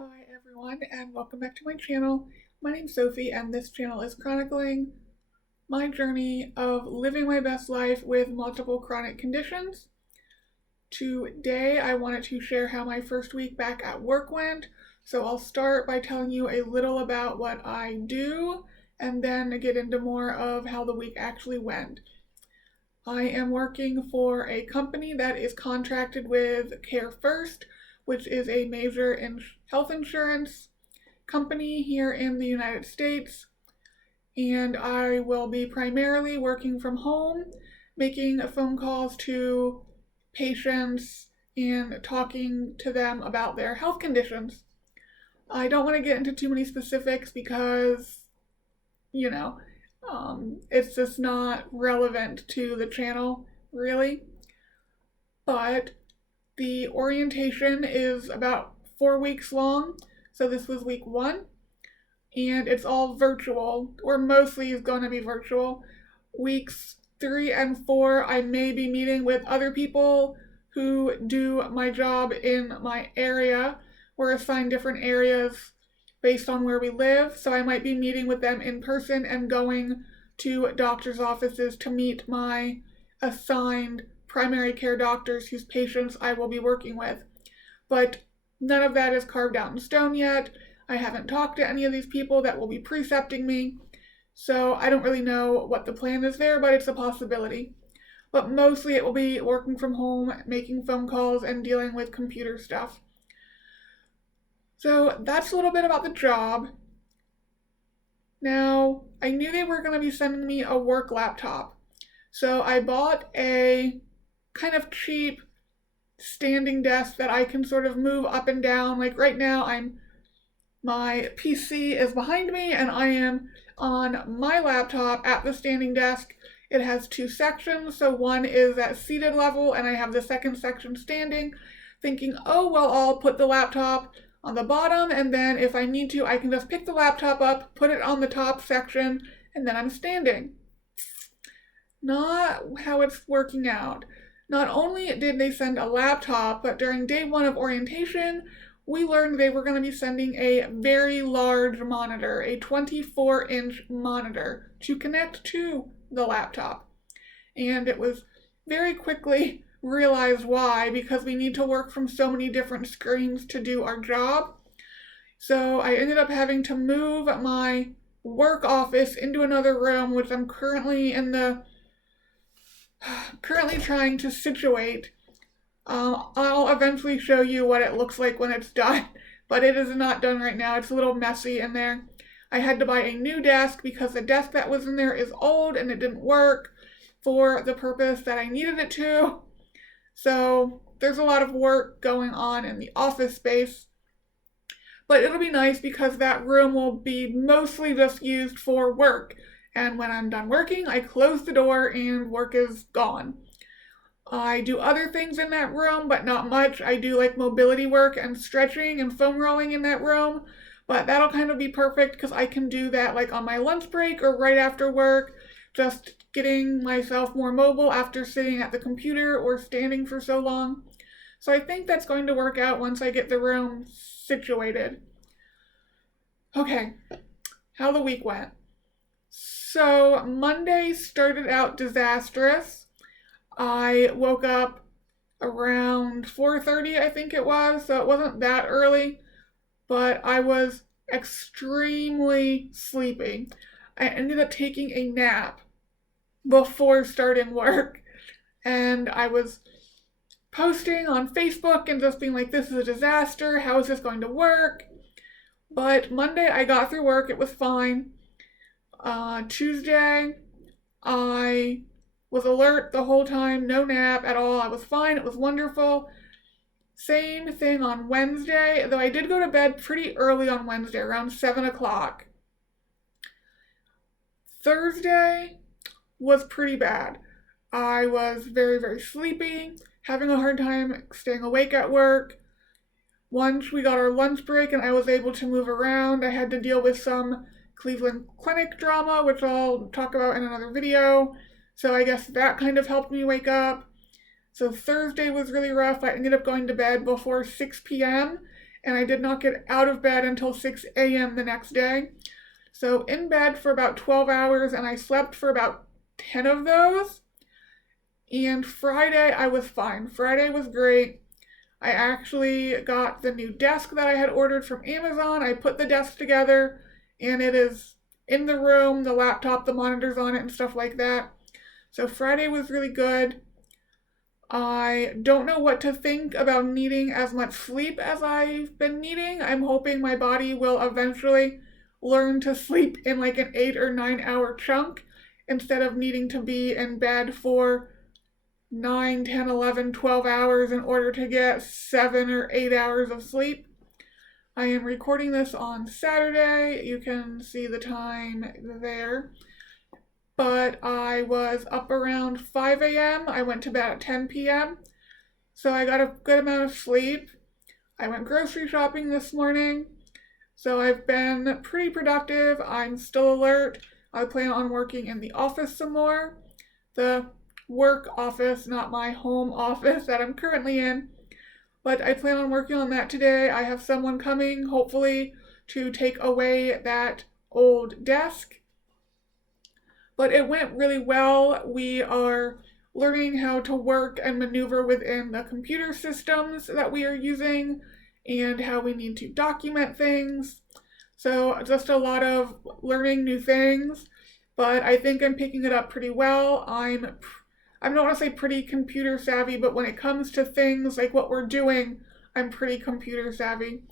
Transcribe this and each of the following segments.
Hi everyone and welcome back to my channel. My name's Sophie and this channel is chronicling my journey of living my best life with multiple chronic conditions. Today I wanted to share how my first week back at work went, so I'll start by telling you a little about what I do and then get into more of how the week actually went. I am working for a company that is contracted with Care First, which is a major health insurance company here in the United States, and I will be primarily working from home, making phone calls to patients and talking to them about their health conditions. I don't want to get into too many specifics because, it's just not relevant to the channel, really. But the orientation is about 4 weeks long, so this was week 1, and it's all virtual, or mostly is going to be virtual. Weeks 3 and 4, I may be meeting with other people who do my job in my area. We're assigned different areas based on where we live, so I might be meeting with them in person and going to doctor's offices to meet my assigned primary care doctors whose patients I will be working with. But none of that is carved out in stone yet. I haven't talked to any of these people that will be precepting me, so I don't really know what the plan is there, but it's a possibility. But mostly it will be working from home, making phone calls, and dealing with computer stuff. So that's a little bit about the job. Now, I knew they were going to be sending me a work laptop, so I bought a kind of cheap standing desk that I can sort of move up and down. Like right now, my PC is behind me and I am on my laptop at the standing desk. It has 2 sections, so one is at seated level and I have the second section standing, thinking, oh, well, I'll put the laptop on the bottom, and then if I need to, I can just pick the laptop up, put it on the top section, and then I'm standing. Not how it's working out. Not only did they send a laptop, but during day 1 of orientation, we learned they were going to be sending a very large monitor, a 24-inch monitor, to connect to the laptop. And it was very quickly realized why, because we need to work from so many different screens to do our job. So I ended up having to move my work office into another room, which I'm currently trying to situate. I'll eventually show you what it looks like when it's done, but it is not done right now. It's a little messy in there. I had to buy a new desk because the desk that was in there is old and it didn't work for the purpose that I needed it to. So there's a lot of work going on in the office space, but it'll be nice because that room will be mostly just used for work. And when I'm done working, I close the door and work is gone. I do other things in that room, but not much. I do like mobility work and stretching and foam rolling in that room, but that'll kind of be perfect because I can do that like on my lunch break or right after work, just getting myself more mobile after sitting at the computer or standing for so long. So I think that's going to work out once I get the room situated. Okay, how the week went. So Monday started out disastrous. I woke up around 4:30, I think it was, so it wasn't that early, but I was extremely sleepy. I ended up taking a nap before starting work, and I was posting on Facebook and just being like, this is a disaster, how is this going to work? But Monday I got through work, it was fine. Tuesday I was alert the whole time, no nap at all, I was fine, it was wonderful. Same thing on Wednesday, though I did go to bed pretty early on Wednesday, around 7 o'clock. Thursday was pretty bad. I was very, very sleepy, having a hard time staying awake at work. Once we got our lunch break and I was able to move around, I had to deal with some Cleveland Clinic drama, which I'll talk about in another video. So I guess that kind of helped me wake up. So Thursday was really rough. I ended up going to bed before 6 p.m. and I did not get out of bed until 6 a.m. the next day. So in bed for about 12 hours, and I slept for about 10 of those. And Friday, I was fine. Friday was great. I actually got the new desk that I had ordered from Amazon. I put the desk together, and it is in the room, the laptop, the monitors on it, and stuff like that. So Friday was really good. I don't know what to think about needing as much sleep as I've been needing. I'm hoping my body will eventually learn to sleep in like an 8 or 9 hour chunk instead of needing to be in bed for 9, 10, 11, 12 hours in order to get 7 or 8 hours of sleep. I am recording this on Saturday. You can see the time there. But I was up around 5 a.m. I went to bed at 10 p.m. So I got a good amount of sleep. I went grocery shopping this morning. So I've been pretty productive. I'm still alert. I plan on working in the office some more. The work office, not my home office that I'm currently in. But I plan on working on that today. I have someone coming, hopefully, to take away that old desk. But it went really well. We are learning how to work and maneuver within the computer systems that we are using and how we need to document things. So just a lot of learning new things, but I think I'm picking it up pretty well. I don't want to say pretty computer savvy, but when it comes to things like what we're doing, I'm pretty computer savvy.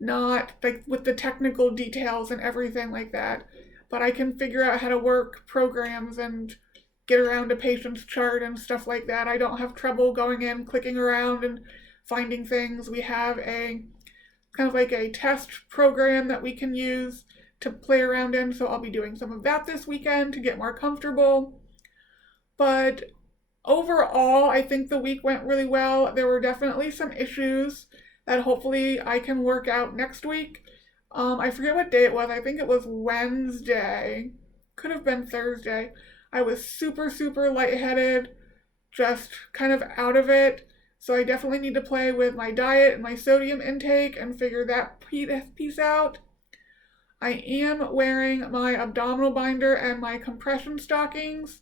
Not like with the technical details and everything like that. But I can figure out how to work programs and get around a patient's chart and stuff like that. I don't have trouble going in, clicking around and finding things. We have a kind of like a test program that we can use to play around in, so I'll be doing some of that this weekend to get more comfortable. But overall, I think the week went really well. There were definitely some issues that hopefully I can work out next week. I forget what day it was. I think it was Wednesday. Could have been Thursday. I was super, super lightheaded, just kind of out of it. So I definitely need to play with my diet and my sodium intake and figure that piece out. I am wearing my abdominal binder and my compression stockings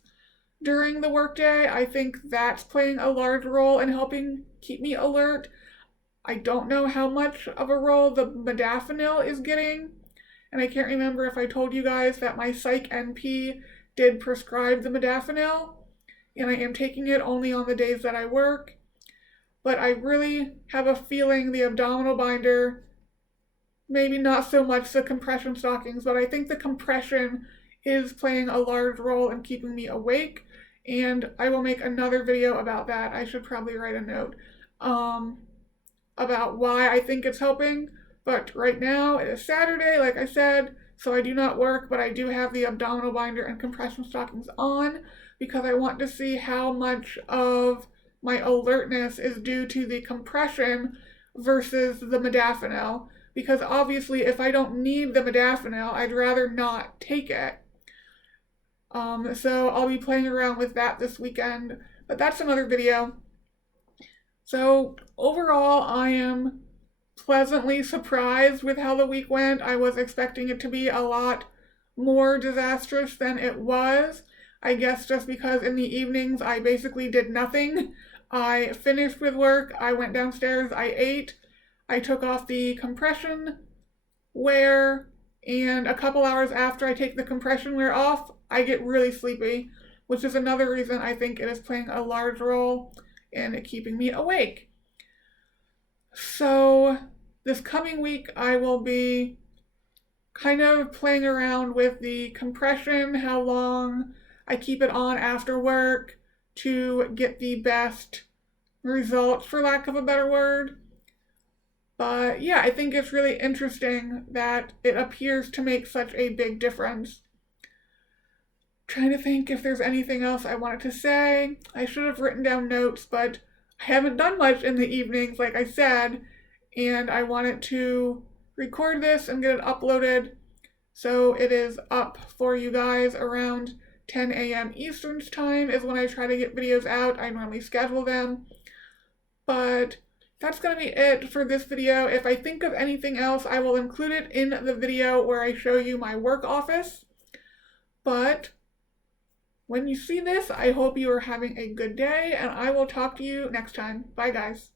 during the workday. I think that's playing a large role in helping keep me alert. I don't know how much of a role the modafinil is getting, and I can't remember if I told you guys that my psych NP did prescribe the modafinil, and I am taking it only on the days that I work. But I really have a feeling the abdominal binder, maybe not so much the compression stockings, but I think the compression is playing a large role in keeping me awake, and I will make another video about that. I should probably write a note about why I think it's helping. But right now it is Saturday, like I said, so I do not work, but I do have the abdominal binder and compression stockings on because I want to see how much of my alertness is due to the compression versus the modafinil, because obviously if I don't need the modafinil, I'd rather not take it. So I'll be playing around with that this weekend, but that's another video. So overall, I am pleasantly surprised with how the week went. I was expecting it to be a lot more disastrous than it was. I guess just because in the evenings I basically did nothing. I finished with work, I went downstairs, I ate, I took off the compression wear, and a couple hours after I take the compression wear off, I get really sleepy, which is another reason I think it is playing a large role in keeping me awake. So this coming week I will be kind of playing around with the compression, how long I keep it on after work to get the best results, for lack of a better word. But yeah, I think it's really interesting that it appears to make such a big difference. Trying to think if there's anything else I wanted to say. I should have written down notes, but I haven't done much in the evenings, like I said, and I wanted to record this and get it uploaded so it is up for you guys around 10 a.m. Eastern time is when I try to get videos out. I normally schedule them. But that's going to be it for this video. If I think of anything else, I will include it in the video where I show you my work office. But when you see this, I hope you are having a good day, and I will talk to you next time. Bye, guys.